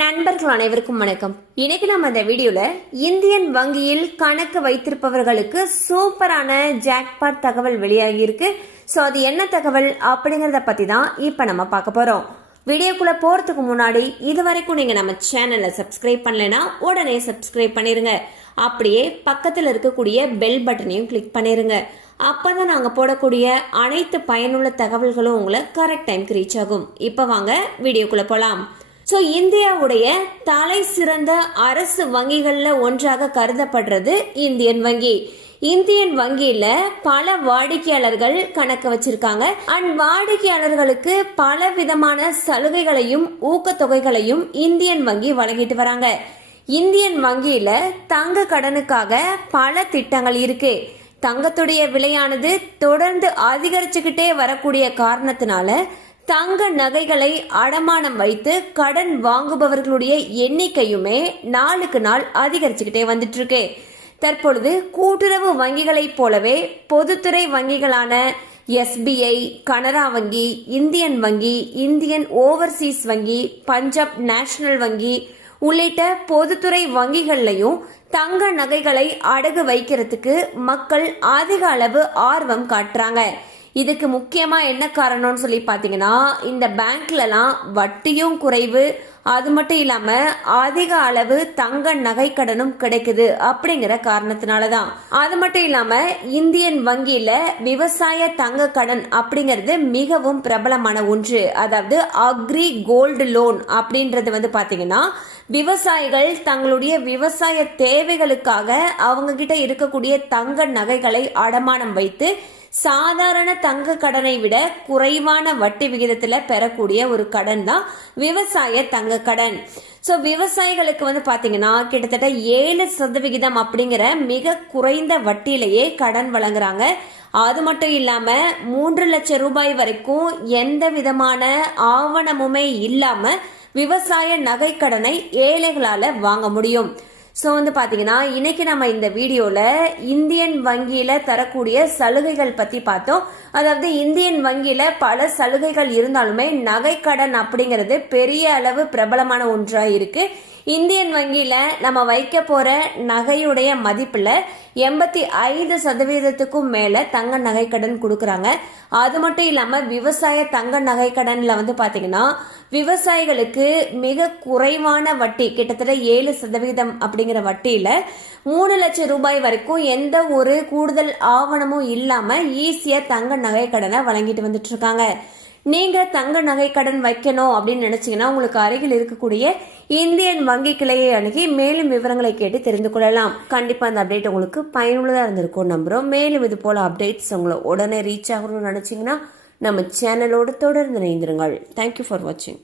நண்பர்கள் அனைவருக்கும் வணக்கம். இன்னைக்கு நம்ம இந்த வீடியோல இந்தியன் வங்கியில் கணக்கு வைத்திருப்பவர்களுக்கு சூப்பரான ஜாக்பாட் தகவல் வெளியாகி இருக்கு. சோ அது என்ன தகவல் அப்படிங்கறத பத்தி தான் இப்ப நம்ம பார்க்க போறோம். வீடியோக்குள்ள போறதுக்கு முன்னாடி இதுவரைக்கும் நீங்க நம்ம சேனலை சப்ஸ்கிரைப் பண்ணலைன்னா உடனே சப்ஸ்கிரைப் பண்ணிருங்க. அப்படியே பக்கத்துல இருக்கக்கூடிய பெல் பட்டனையும் கிளிக் பண்ணிருங்க. அப்பதான் நாங்க போடக்கூடிய அனைத்து பயனுள்ள தகவல்களும் உங்களை கரெக்ட் டைம்க்கு ரீச் ஆகும். இப்ப வாங்க வீடியோக்குள்ள போலாம். ஸோ இந்தியாவுடைய தலை சிறந்த அரசு வங்கிகள்ல ஒன்றாக கருதப்படுறது இந்தியன் வங்கி. இந்தியன் வங்கியில பல வாடிக்கையாளர்கள் கணக்கு வச்சிருக்காங்க. அண்ட் வாடிக்கையாளர்களுக்கு பல விதமான சலுகைகளையும் ஊக்கத்தொகைகளையும் இந்தியன் வங்கி வழங்கிட்டு வராங்க. இந்தியன் வங்கியில தங்க கடனுக்காக பல திட்டங்கள் இருக்கு. தங்கத்துடைய விலையானது தொடர்ந்து அதிகரிச்சுக்கிட்டே வரக்கூடிய காரணத்தினால தங்க நகைகளை அடமானம் வைத்து கடன் வாங்குபவர்களுடைய எண்ணிக்கையுமே நாளுக்கு நாள் அதிகரிச்சுக்கிட்டே வந்துட்டு இருக்கு. தற்பொழுது கூட்டுறவு வங்கிகளை போலவே பொதுத்துறை வங்கிகளான SBI, கனரா வங்கி, இந்தியன் வங்கி, இந்தியன் ஓவர்சீஸ் வங்கி, பஞ்சாப் நேஷனல் வங்கி உள்ளிட்ட பொதுத்துறை வங்கிகள்லையும் தங்க நகைகளை அடகு வைக்கிறதுக்கு மக்கள் அதிக அளவு ஆர்வம் காட்டுறாங்க. இதுக்கு முக்கியமா என்ன காரணம்னு சொல்லி பாத்தீங்கன்னா, இந்த பேங்க்லலாம் வட்டியும் குறைவு, அது மட்டும் இல்லாம அதிக அளவு தங்க நகை கடனும் கிடைக்குது அப்படிங்கிற காரணத்தினாலதான். அது மட்டும் இல்லாம இந்தியன் வங்கியில விவசாய தங்க கடன் அப்படிங்கிறது மிகவும் பிரபலமான ஒன்று. அதாவது அக்ரி கோல்டு லோன் அப்படின்றது பாத்தீங்கன்னா, விவசாயிகள் தங்களுடைய விவசாய தேவைகளுக்காக அவங்க கிட்ட இருக்கக்கூடிய தங்க நகைகளை அடமானம் வைத்து சாதாரண தங்க கடனை விட குறைவான வட்டி விகிதத்துல பெறக்கூடிய ஒரு கடன் தான் விவசாய தங்க கடன். சோ விவசாயிகளுக்கு பாத்தீங்கன்னா கிட்டத்தட்ட 7% அப்படிங்கிற மிக குறைந்த வட்டியிலேயே கடன் வழங்குறாங்க. அது மட்டும் இல்லாம 3 லட்சம் ரூபாய் வரைக்கும் எந்த விதமான ஆவணமுமே இல்லாம விவசாய நகை கடனை ஏழைகளால வாங்க முடியும். ஸோ பாத்தீங்கன்னா இன்னைக்கு நம்ம இந்த வீடியோல இந்தியன் வங்கியில தரக்கூடிய சலுகைகள் பத்தி பார்த்தோம். அதாவது இந்தியன் வங்கியில பல சலுகைகள் இருந்தாலுமே நகை கடன் அப்படிங்கிறது பெரிய அளவு பிரபலமான ஒன்றா இருக்கு. இந்தியன் வங்கியில நம்ம வைக்க போற நகையுடைய மதிப்புல 85% மேல தங்க நகை கடன் கொடுக்கறாங்க. அது மட்டும் இல்லாம விவசாய தங்க நகை கடன்ல பாத்தீங்கன்னா விவசாயிகளுக்கு மிக குறைவான வட்டி, கிட்டத்தட்ட 7% அப்படிங்கிற வட்டியில 3 லட்சம் ரூபாய் வரைக்கும் எந்த ஒரு கூடுதல் ஆவணமும் இல்லாம ஈஸியா தங்க நகை கடனை வழங்கிட்டு வந்துட்டு இருக்காங்க. நீங்க தங்க நகை கடன் வைக்கணும் அப்படின்னு நினைச்சீங்கன்னா உங்களுக்கு அருகில் இருக்கக்கூடிய இந்தியன் வங்கி கிளையை அணுகி மேலும் விவரங்களை கேட்டு தெரிந்து கொள்ளலாம். கண்டிப்பா அந்த அப்டேட் உங்களுக்கு பயனுள்ளதா இருந்திருக்கும் நம்புறோம். மேலும் இது போல அப்டேட்ஸ் உங்களை உடனே ரீச் ஆகணும்னு நினைச்சீங்கன்னா நம்ம சேனலோடு தொடர்ந்து இணைந்திருங்கள். தேங்க்யூ ஃபார் வாட்சிங்.